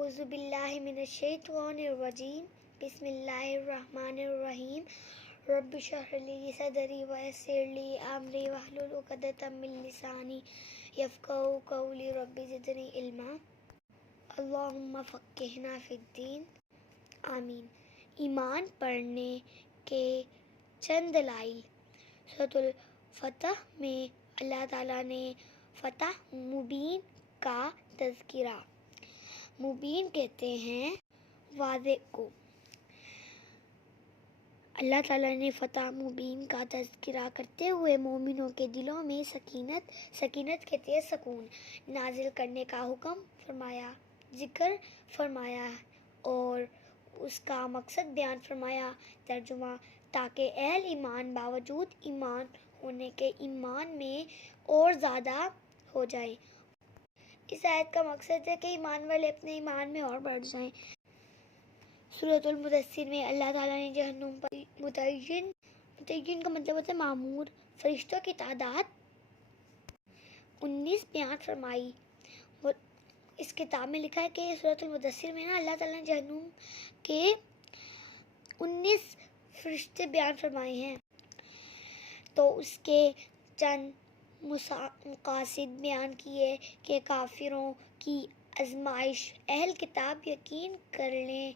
اعوذ باللہ من الشیطان الرجیم بسم اللہ الرحمن الرحیم رب اشرح لی صدری ویسر لی امری واحلل عقدۃ من لسانی یفقہوا قولی رب زدنی علما اللہم فقہنا فی الدین آمین۔ ایمان پڑھنے کے چند دلائل۔ سورۃ الفتح میں اللہ تعالیٰ نے فتح مبین کا تذکرہ۔ مبین کہتے ہیں واضح کو۔ اللہ تعالیٰ نے فتح مبین کا تذکرہ کرتے ہوئے مومنوں کے دلوں میں سکینت کہتے ہیں سکون نازل کرنے کا حکم فرمایا، ذکر فرمایا اور اس کا مقصد بیان فرمایا۔ ترجمہ: تاکہ اہل ایمان باوجود ایمان ہونے کے ایمان میں اور زیادہ ہو جائیں۔ اس آیت کا مقصد ہے کہ ایمان والے اپنے ایمان میں اور بڑھ جائیں۔ سورۃ المدثر میں اللہ تعالیٰ نے جہنم پر متعین کا مطلب ہوتا ہے معمور فرشتوں کی تعداد 19 بیان فرمائی۔ اس کتاب میں لکھا ہے کہ سورۃ المدثر میں اللہ تعالیٰ نے جہنم کے 19 فرشتے بیان فرمائے ہیں، تو اس کے چند مقاصد بیان کیے کہ کافروں کی آزمائش اہل کتاب یقین کر لیں۔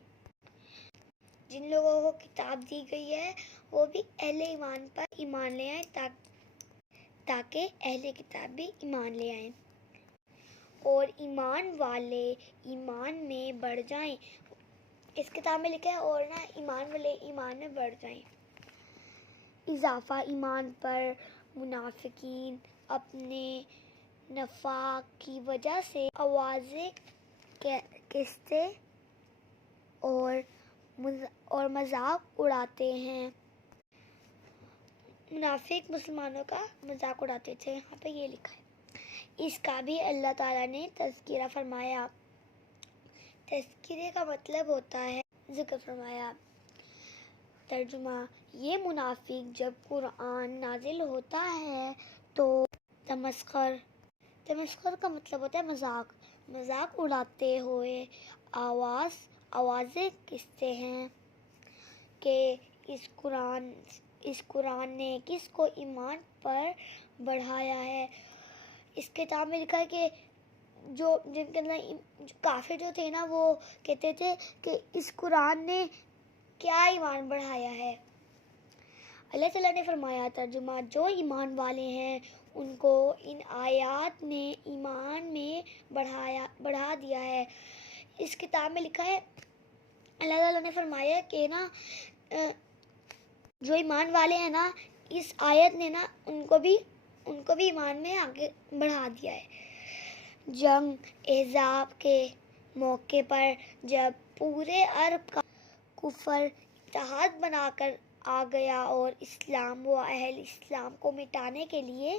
جن لوگوں کو کتاب دی گئی ہے وہ بھی اہل ایمان پر ایمان لے آئیں تاکہ اہل کتاب بھی ایمان لے آئیں اور ایمان والے ایمان میں بڑھ جائیں۔ اس کتاب میں لکھا ہے اور نہ ایمان والے ایمان میں بڑھ جائیں۔ اضافہ ایمان پر منافقین اپنے نفاق کی وجہ سے آوازیں کستے اور مذاق اڑاتے ہیں۔ منافق مسلمانوں کا مذاق اڑاتے تھے، یہاں پہ یہ لکھا ہے۔ اس کا بھی اللہ تعالیٰ نے تذکرہ فرمایا۔ تذکرے کا مطلب ہوتا ہے ذکر فرمایا۔ ترجمہ: یہ منافق جب قرآن نازل ہوتا ہے تو تمسخر کا مطلب ہوتا ہے مذاق اڑاتے ہوئے آوازیں کستے ہیں کہ اس قرآن نے کس کو ایمان پر بڑھایا ہے۔ اس کتاب میں لکھا ہے کہ جن کے اندر کافر جو تھے نا وہ کہتے تھے کہ اس قرآن نے کیا ایمان بڑھایا ہے۔ اللہ تعالیٰ نے فرمایا، ترجمہ: جو ایمان والے ہیں ان کو ان آیات نے ایمان میں بڑھا دیا ہے۔ اس کتاب میں لکھا ہے اللہ تعالیٰ نے فرمایا کہ نا جو ایمان والے ہیں نا اس آیت نے نا ان کو بھی ایمان میں آگے بڑھا دیا ہے۔ جنگ احزاب کے موقع پر جب پورے عرب کا کفر اتحاد بنا کر آ گیا اور اسلام و اہل اسلام کو مٹانے کے لیے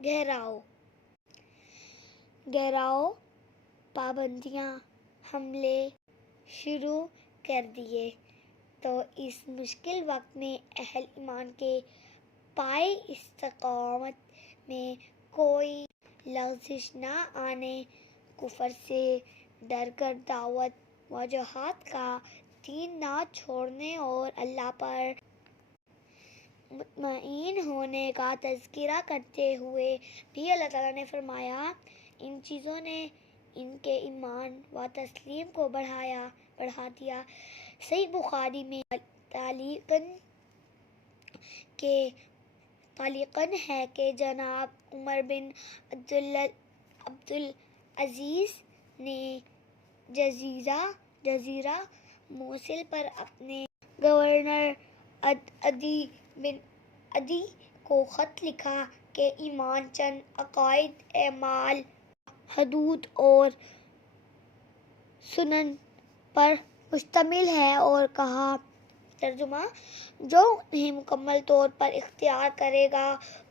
گھیراؤ پابندیاں حملے شروع کر دیے تو اس مشکل وقت میں اہل ایمان کے پائے استقامت میں کوئی لغزش نہ آنے، کفر سے ڈر کر دعوت و جہاد کا دین نہ چھوڑنے اور اللہ پر مطمئن ہونے کا تذکرہ کرتے ہوئے بھی اللہ تعالیٰ نے فرمایا ان چیزوں نے ان کے ایمان و تسلیم کو بڑھا دیا۔ صحیح بخاری میں تعلیقاً ہے کہ جناب عمر بن عبدالعزیز نے جزیرہ موصل پر اپنے گورنر عدی کو خط لکھا کہ ایمان چند عقائد، اعمال، حدود اور سنن پر مشتمل ہے اور کہا، ترجمہ: جو انہیں مکمل طور پر اختیار کرے گا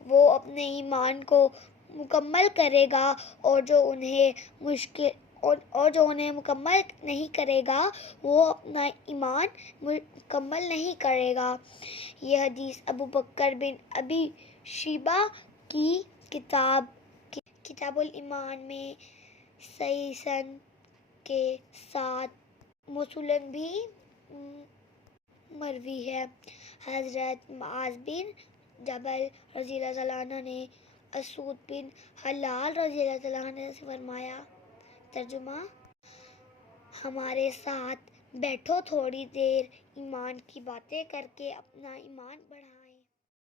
وہ اپنے ایمان کو مکمل کرے گا اور جو انہیں مکمل نہیں کرے گا وہ اپنا ایمان مکمل نہیں کرے گا۔ یہ حدیث ابو بکر بن ابی شیبہ کی کتاب الایمان میں صحیح سند کے ساتھ موصولن بھی مروی ہے۔ حضرت معاذ بن جبل رضی اللہ تعالیٰ عنہ نے اسود بن حلال رضی اللہ تعالیٰ عنہ سے فرمایا، ترجمہ: ہمارے ساتھ بیٹھو، تھوڑی دیر ایمان کی باتیں کر کے اپنا ایمان بڑھا